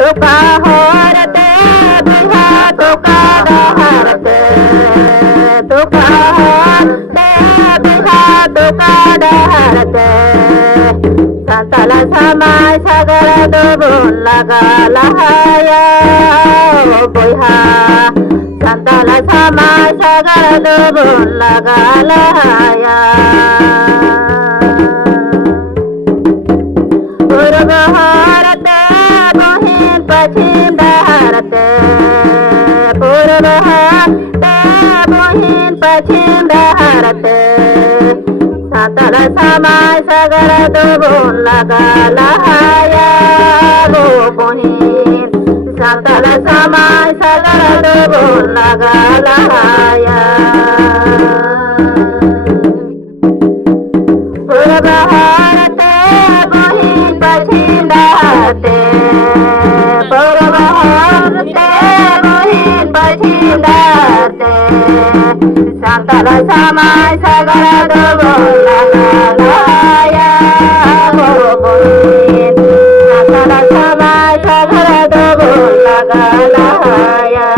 तुका होरते बिहा तुका डहरते तुका होरते बिहा तुका डहरते संतला समाय सगर दुबुन लगा लहाया बिहा संतला समाय सगर दुबुन लगा लहाया पूर्व हारते बहिन पश्चिम डहरते पूर्व हारते बहिन पश्चिम डहरते संतल समाय सगर दुबुन लगा लहाया गो बहिन संतल समाय सगर दुबुन लगा लहाया पूर्व हारते बहिन पश्चिम डहरते पूर्व हारते बहिन पश्चिम डहरते संतल समाय सगर दुबुन लगा लहाया गो बहिन संतल समाय सगर दुबुन लगा लहाया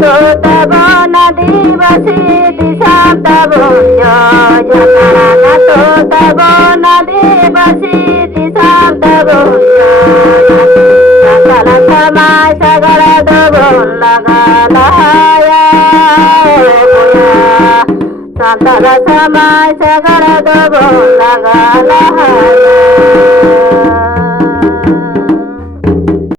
तो तब नदी बसी दिशा तब जकरा न तो तब नदी बसी दिशा तब सकल समाय सगर दुबुन लगा लहाया सकल समाय सगर दुबुन लगा लहाया